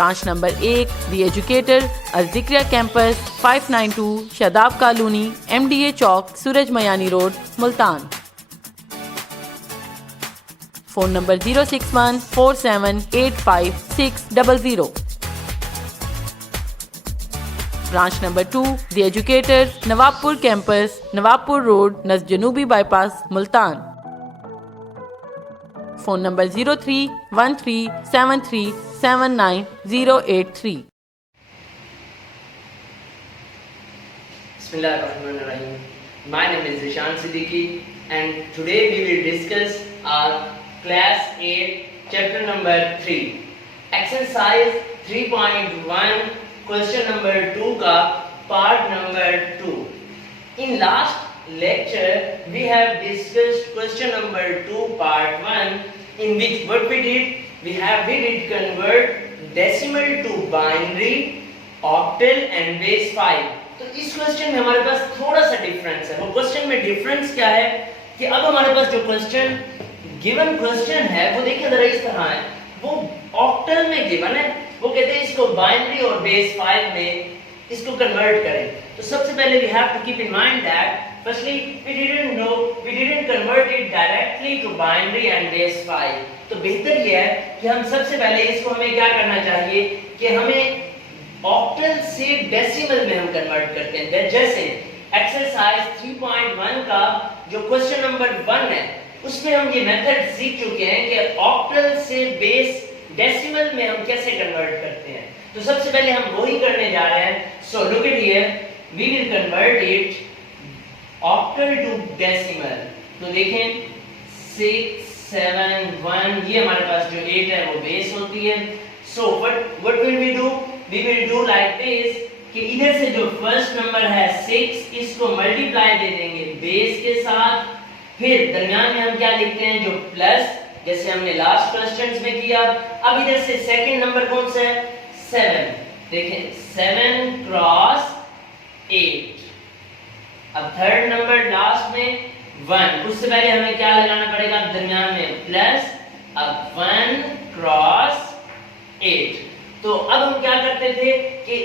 Branch number 1 the educator Al Zikriya campus 592 Shadab colony MDA Chowk Suraj Miani road Multan. Phone number 06147856000। Branch number 2 the educator Nawabpur campus Nawabpur road नज़ जनूबी bypass Multan. Phone number 031373798083। Bismillahirrahmanirrahim. My name is Zishan Siddiqui and today we will discuss our class 8 chapter number 3 exercise 3.1 question number 2 का part number 2. In last lecture we have discussed question number 2 part 1 in which what we did convert decimal to binary, octal and base 5. तो इस question में हमारे पास थोड़ा सा difference है। वो question में डिफरेंस क्या है कि अब हमारे पास जो क्वेश्चन गिवन क्वेश्चन है वो देखिए जरा इस तरह है, वो ऑक्टल में गिवन है। वो कहते हैं इसको बाइनरी और बेस 5 में इसको कन्वर्ट करें। तो सबसे पहले we have to keep in mind that firstly we didn't convert it directly to binary and base 5। तो बेहतर ये है कि हम सबसे पहले इसको हमें क्या करना चाहिए कि हमें ऑक्टल से डेसिमल में हम कन्वर्ट करते हैं। जैसे एक्सरसाइज 3.1 का जो क्वेश्चन नंबर 1 है उसमें हम ये मेथड सीख चुके हैं कि ऑक्टल से बेस डेसिमल में हम कैसे कन्वर्ट करते हैं। तो सबसे पहले हम वही करने जा रहे हैं। So look at here, we will convert it octal to decimal. तो देखें 6 7 1 ये हमारे पास जो 8 है वो बेस होती है। So what will we do, we will do like this कि इधर से जो फर्स्ट नंबर है 6 इसको मल्टीप्लाई दे देंगे बेस के साथ, फिर दरमियान में हम क्या लिखते हैं जो प्लस, जैसे हमने लास्ट क्वेश्चंस में किया। अब इधर से सेकंड नंबर कौन सा है 7, देखें 7 क्रॉस 8। अब थर्ड नंबर लास्ट में 1, उससे पहले हमें क्या लगाना पड़ेगा दरमियान में प्लस, अब 1 क्रॉस 8। तो अब हम क्या करते थे कि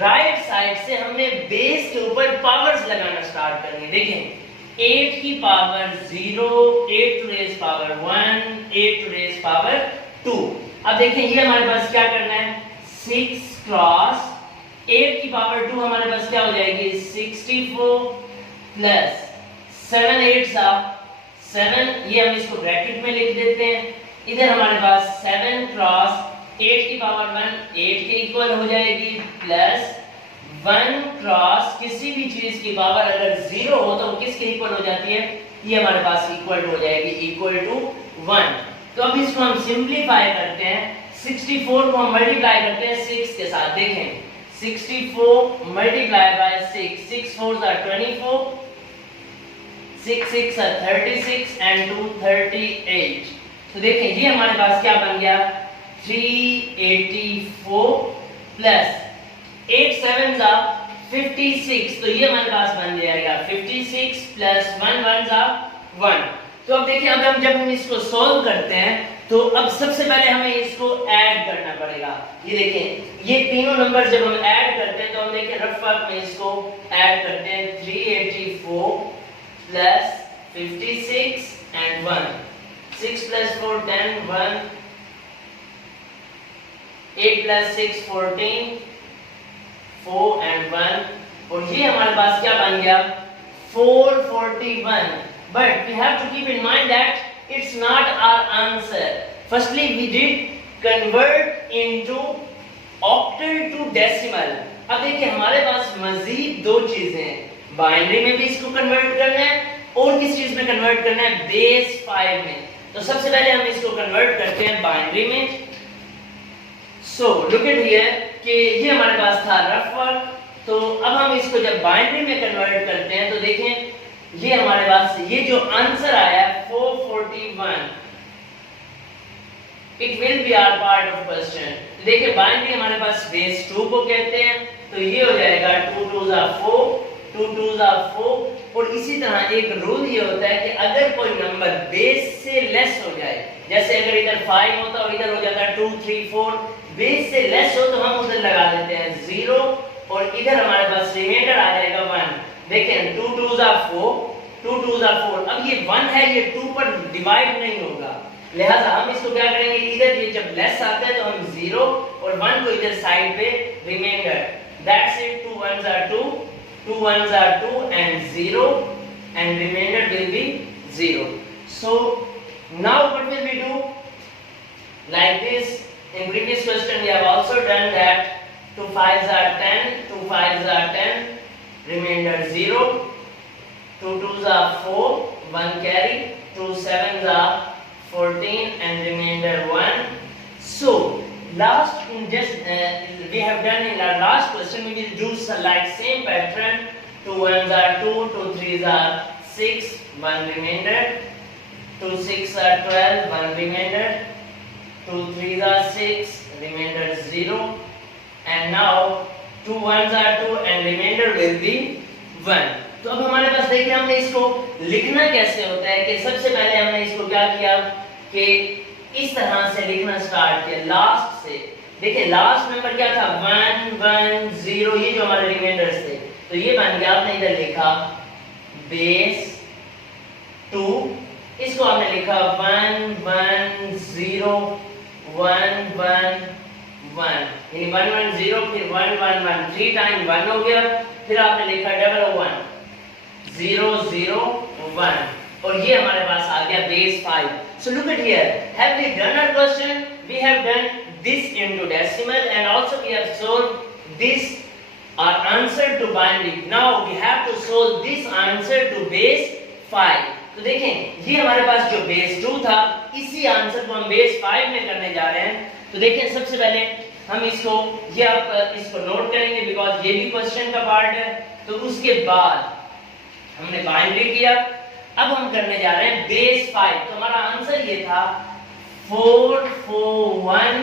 राइट साइड से हमने बेस के ऊपर पावर्स लगाना स्टार्ट करनी। देखें 8 की power 0, 8 to raise power 1, 8 to raise power 2। अब देखें ये हमारे पास क्या करना है 6 क्रॉस 8 की पावर 2 हमारे पास क्या हो जाएगी 64 प्लस 7 8 सा 7, ये हम इसको ब्रैकेट में लिख देते हैं। इधर हमारे पास 7 क्रॉस 8 की पावर 1 8 के इक्वल हो जाएगी, प्लस 1 क्रॉस किसी भी चीज की पावर अगर 0 हो तो किसके इक्वल हो जाती है, ये हमारे पास इक्वल हो जाएगी इक्वल टू 1। तो अब इसको हम सिंपलीफाई करते हैं। 64 को हम मल्टीप्लाई करते हैं 6 के साथ। देखें 64 multiply by 6, 6 4s are 24, 6 6 are 36 and 2 38। तो देखें ये हमारे पास क्या बन गया 384 प्लस 8 7s are 56। तो ये हमारे पास बन जाएगा 56 प्लस 1 1s are 1। तो अब देखिए अब जब हम इसको सॉल्व करते हैं तो अब सबसे पहले हमें इसको ऐड करना पड़ेगा। ये देखें ये तीनों नंबर जब हम ऐड करते हैं तो हम देखें रफ वर्क में इसको ऐड करते हैं 384 plus 56 and 1, 6 plus 4 10, 1 8 plus 6 14, 4 and 1, और ये हमारे पास क्या बन गया 441। But we have to keep in mind that it's not our answer. Firstly, we did convert into octal to decimal. अब देखिए हमारे पास मजीद दो चीजें हैं, बाइनरी में भी इसको कन्वर्ट करना है और किस चीज में कन्वर्ट करना है बेस 5 में। तो सबसे पहले हम इसको कन्वर्ट करते हैं बाइनरी में। सो लुक एट हियर कि ये हमारे पास था रफ वर्क। तो अब हम इसको जब बाइनरी में कन्वर्ट करते हैं तो देखें ये हमारे पास ये जो आंसर आया 441, it will be our part of question. देखिए बाइनरी हमारे पास बेस 2 को कहते हैं, तो ये हो जाएगा 2 2s are 4, 2 2s are 4। और इसी तरह एक रूल ये होता है कि अगर कोई नंबर बेस से लेस हो जाए, जैसे अगर इधर 5 होता और इधर हो जाता 2 3 4, बेस से लेस हो तो हम उधर लगा देते हैं 0 और इधर हमारे पास रिमाइंडर आ जाएगा 1। देखें 2 2s are 4, 2 2s are 4। अब ये 1 है, ये 2 पर डिवाइड नहीं होगा, लिहाजा हम इसको क्या करेंगे, इधर ये जब लेस आता है तो हम 0 और 1 को इधर साइड पे remainder, that's it. 2 1s are 2, 2 1s are 2 and 0 and remainder will be 0. So now what will we do? Like this, in previous question we have also done that. 2 5s are 10, 2 5s are 10, remainder 0, 2 2s are 4, 1 carry, 2 7s are 14 and remainder 1. So last in just we have done in our last question, we will do like same pattern. 2 1s are 2, 2 3s are 6, 1 remainder, 2 6 are 12, 1 remainder, 2 3s are 6, remainder 0, and now 2 1s are 2 and remainder will be 1. तो अब हमारे पास देखिए हमने इसको लिखना कैसे होता है कि सबसे पहले हमने इसको क्या किया कि इस तरह से लिखना स्टार्ट किया लास्ट से। देखिए लास्ट नंबर क्या था, 1 1 0, ये जो हमारे रिमाइंडर्स थे, तो ये बन गया, आपने इधर लिखा बेस 2, इसको आपने लिखा 1 1 0 1 1 1, यानी 1 1 0 फिर 1 1 1, 3 टाइम 1 हो गया, फिर आपने लिखा डबल 1 0 0 1, और ये हमारे पास आ गया base 5। So look at here, have we done our question? We have done this into decimal and also we have solved this our answer to binary. Now we have to solve this answer to base 5. तो देखें ये हमारे पास जो base 2 था, इसी answer को हम base 5 में करने जा रहे हैं। तो देखें सबसे पहले हम इसको, ये आप इसको नोट करेंगे बिकॉज ये भी क्वेश्चन का पार्ट है। तो उसके बाद हमने बाइनरी किया, अब हम करने जा रहे हैं बेस 5। तो हमारा आंसर ये था 4 4 1,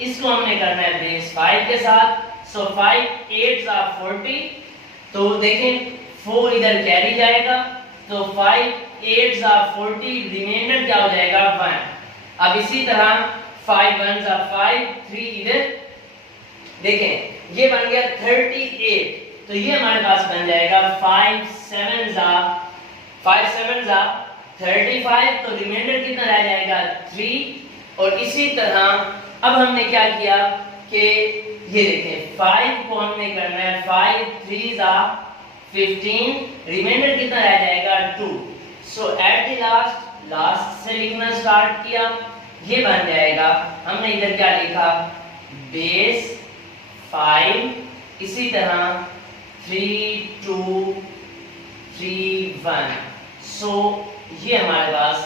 इसको हमने करना है बेस 5 के साथ। सो 5 8s are 40, तो देखें 4 इधर कैरी जाएगा, तो 5 8s are 40, रिमाइंडर क्या हो जाएगा 1। अब इसी तरह 5 1s are 5, 3 इधर, देखें ये बन गया 38, तो ये हमारे पास बन जाएगा 5 7s are 35, तो रिमाइंडर कितना रह जाएगा 3। और इसी तरह अब हमने क्या किया कि ये देखें 5 को हमने करना है 5 3s are 15, रिमाइंडर कितना रह जाएगा 2। सो एट द लास्ट से लिखना स्टार्ट किया, ये बन जाएगा, हमने इधर क्या लिखा बेस 5, इसी तरह 3 2 3 1। सो ये हमारे पास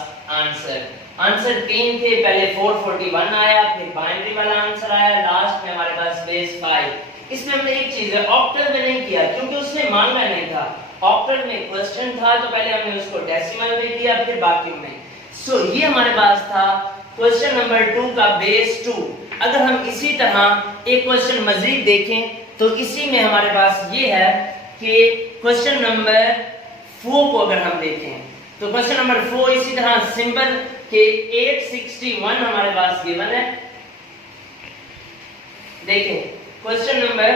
आंसर 3 थे, पहले 441 आया, फिर बाइनरी वाला आंसर आया, लास्ट में हमारे पास बेस 5। इसमें हमने एक चीज है, ऑक्टल में नहीं किया क्योंकि उसने मांगा नहीं था। ऑक्टल में क्वेश्चन था तो पहले हमने उसको डेसिमल में किया, फिर बाकी में। सो ये हमारे पास था क्वेश्चन नंबर 2 का बेस 2। अगर हम इसी तरह एक क्वेश्चन मजीद देखें तो इसी में हमारे पास ये है कि क्वेश्चन नंबर 4 को अगर हम देखें तो क्वेश्चन नंबर 4 इसी तरह सिंपल कि 861 हमारे पास गिवन है। देखें क्वेश्चन नंबर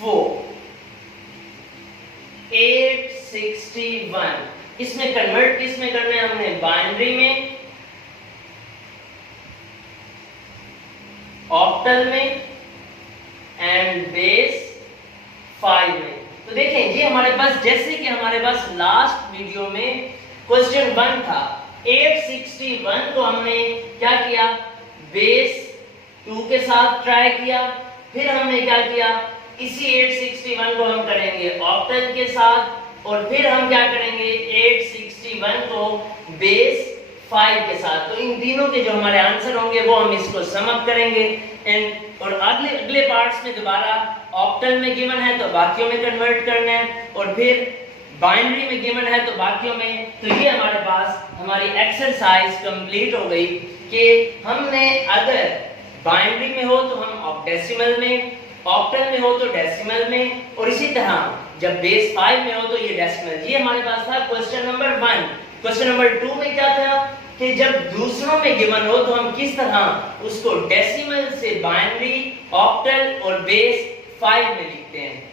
4 861, इसमें कन्वर्ट किस में करना है, हमने बाइनरी में, ऑक्टल में एंड बेस 5 में। तो देखें ये हमारे पास, जैसे कि हमारे पास लास्ट वीडियो में क्वेश्चन 1 था, 861 को हमने क्या किया बेस 2 के साथ ट्राई किया, फिर हमने क्या किया इसी 861 को हम करेंगे ऑक्टल के साथ, और फिर हम क्या करेंगे 861 को बेस 5 के साथ। तो इन तीनों के जो हमारे आंसर होंगे वो हम इसको सम अप करेंगे एंड और अगले पार्ट्स में दोबारा ऑक्टल में गिवन है तो बाकियों में कन्वर्ट करना है, और फिर बाइनरी में गिवन है तो बाकियों में। तो ये हमारे पास हमारी एक्सरसाइज कंप्लीट हो गई कि हमने अगर बाइनरी में हो तो हम डेसिमल में, ऑक्टल में हो तो डेसिमल में, और इसी तरह जब बेस 5 में हो तो ये डेसिमल। ये हमारे पास था क्वेश्चन नंबर 1। क्वेश्चन नंबर 2 में क्या था कि जब दूसरों में गिवन हो तो हम किस तरह उसको डेसिमल से बाइनरी, ऑक्टल और बेस 5 में लिखते हैं।